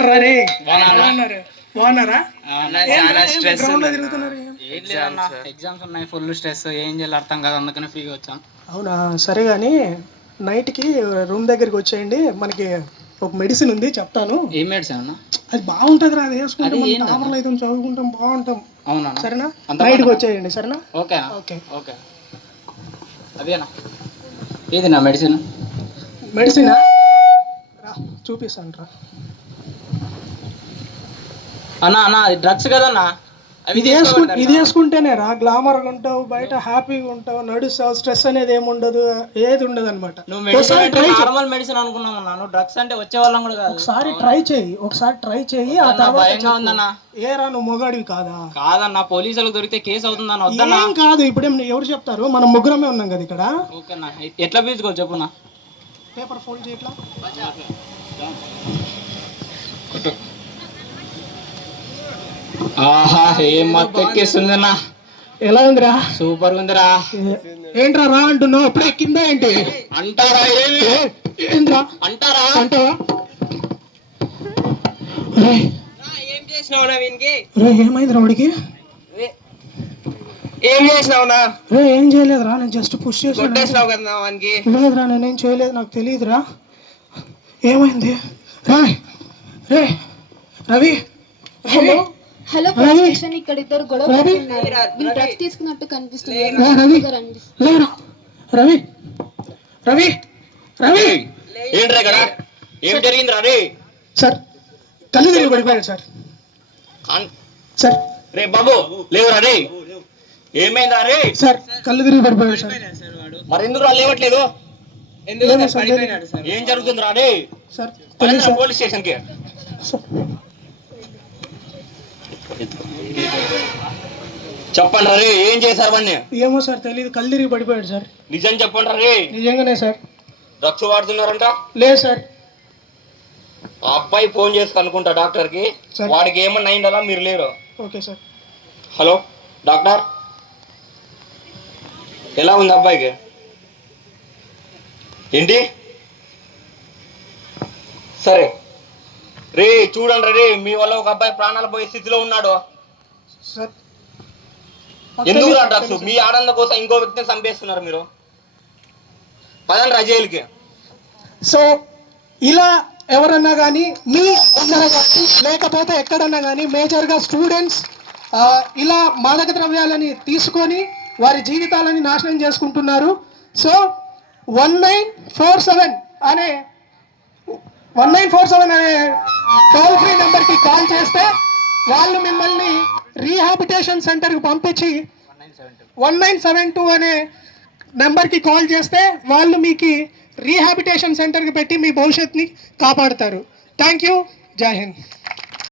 బాగున్నారా రే? బాగున్నారా? చాలా స్ట్రెస్ ఎగ్జామ్స్ ఉన్నాయి, ఫుల్ స్ట్రెస్. ఏం చేయాలి అర్థం కాదు, అందుకని ఫ్రీగా వచ్చాం. అవునా, సరే కానీ నైట్కి రూమ్ దగ్గరికి వచ్చేయండి. మనకి ఒక మెడిసిన్ ఉంది, చెప్తాను. ఏం మెడిసిన్ అన్న? అది బాగుంటుంది రా, అది వేసుకుంటే తామరలు అయితే చదువుకుంటాం, బాగుంటాం. అవునా? సరేనా, నైట్కి వచ్చేయండి. సరేనా? Okay okay okay. అదేనా, ఏది నా మెడిసిన్? మెడిసిన్ చూపిస్తాను రా. అన్న అన్న, అది డ్రగ్స్ కదన్నా. ఇది వేసుకుంటేనే రా గ్లామర్గా ఉంటావు, బయట హ్యాపీగా ఉంటావు, నడుస్తావు, స్ట్రెస్ అనేది ఏముండదు, ఏది ఉండదు అనమాట. నువ్వు మెడిసిన్ నార్మల్ మెడిసిన్ అనుకున్నామన్నా, నువ్వు డ్రగ్స్ అంటే వచ్చే వాళ్ళం కూడా కాదు. ఒకసారి ట్రై చేయి ఆ తర్వాత భయంగా ఉందన్నా. ఏరా నువ్వు మొగాడివి కాదా? కాదన్నా, పోలీసులకు దొరికితే కేసు అవుతుందన్న. వద్దన్నా. ఏం కాదు, ఇప్పుడేం ఎవరు చెప్తారు, మనం ముగ్గురమే ఉన్నాం కదా ఇక్కడ. ఓకేనా, ఎట్లా పీల్చుకో చెప్పున్నా. పేపర్ ఫోల్డ్ చేయట్లా. ఆహా, ఏం మత్తెక్కిస్తుందన్నా. ఎలా ఉందిరా? సూపర్ ఉందిరా. ఏంట్రా రా అంటున్నావు, అప్పుడే ఎక్కిందా ఏంటి? అంటారా? ఏంట్రా అంటారా? అంటావా? ఏం చేసినావునా వీనికి? ఏమైందిరా వాడికి? ఏం చేసినావునా? ఏం చేయలేదురా, నేను జస్ట్ పుష్ చేసినావు కదా వానికి. లేదురా, నేనేం చేయలేదు, నాకు తెలియదురా. ఏమైంది? రే Ravi. Hello hello, police station. ఇక్కడ ఇద్దరు గొడవ పడుతున్నారు. వీళ్ళు డ్రగ్స్ తీసుకున్నట్టు కనిపిస్తుంది. లేరా రవి? రవి రవి ఏంట్రా ఇక్కడ? ఏం జరిగింది రా? సార్ కళ్ళు తిరిగి పడిపోయాడు సార్. సార్ రే బాబు లేవురా రే? ఏమైందా రే? సార్ కళ్ళు తిరిగి పడిపోయాడు సార్. మరి ఎందుకు రా లేవట్లేదు? ఏం జరుగుతుంది రా రే? సార్ పోలీస్ స్టేషన్ కి చెప్పండి రే, ఏం చేశారు వాడిని? ఏమో సార్ తెలియదు, కళ్ళు తిరిగి పడిపోయాడు సార్. నిజం చెప్పండి రే. నిజంగానే సార్. డ్రగ్స్ వాడుతున్నారంట? లేదు సార్. ఆ అబ్బాయి ఫోన్ చేసి కనుక్కుంటా డాక్టర్ కి, వాడికి ఏమన్నా అయిందా? మీరు లేరు. Okay sir. హలో డాక్టర్, ఎలా ఉంది అబ్బాయికి? ఏంటి? సరే రే, చూడండి రే, మీ వల్ల ఒక అబ్బాయి ప్రాణాలు పోయే స్థితిలో ఉన్నాడు. సార్ ఎందుకు రా డ్రగ్స్? మీ ఆనందం కోసం ఇంకో వ్యక్తిని చంపేస్తున్నారు మీరు. పదండి రా జైలుకి. సో ఇలా ఎవరన్నా కానీ మీ అందరూ కానీ లేకపోతే ఎక్కడన్నా కానీ మేజర్గా స్టూడెంట్స్ ఇలా మాదక ద్రవ్యాలని తీసుకొని వారి జీవితాలని నాశనం చేసుకుంటున్నారు. సో 1947 అనే టోల్ ఫ్రీ నెంబర్కి కాల్ చేస్తే వాళ్ళు మిమ్మల్ని రీహాబిటేషన్ సెంటర్కి పంపించి 1972 అనే నెంబర్కి కాల్ చేస్తే వాళ్ళు మీకు రీహాబిటేషన్ సెంటర్కి పెట్టి మీ భవిష్యత్తుని కాపాడుతారు. Thank you. జై హింద్.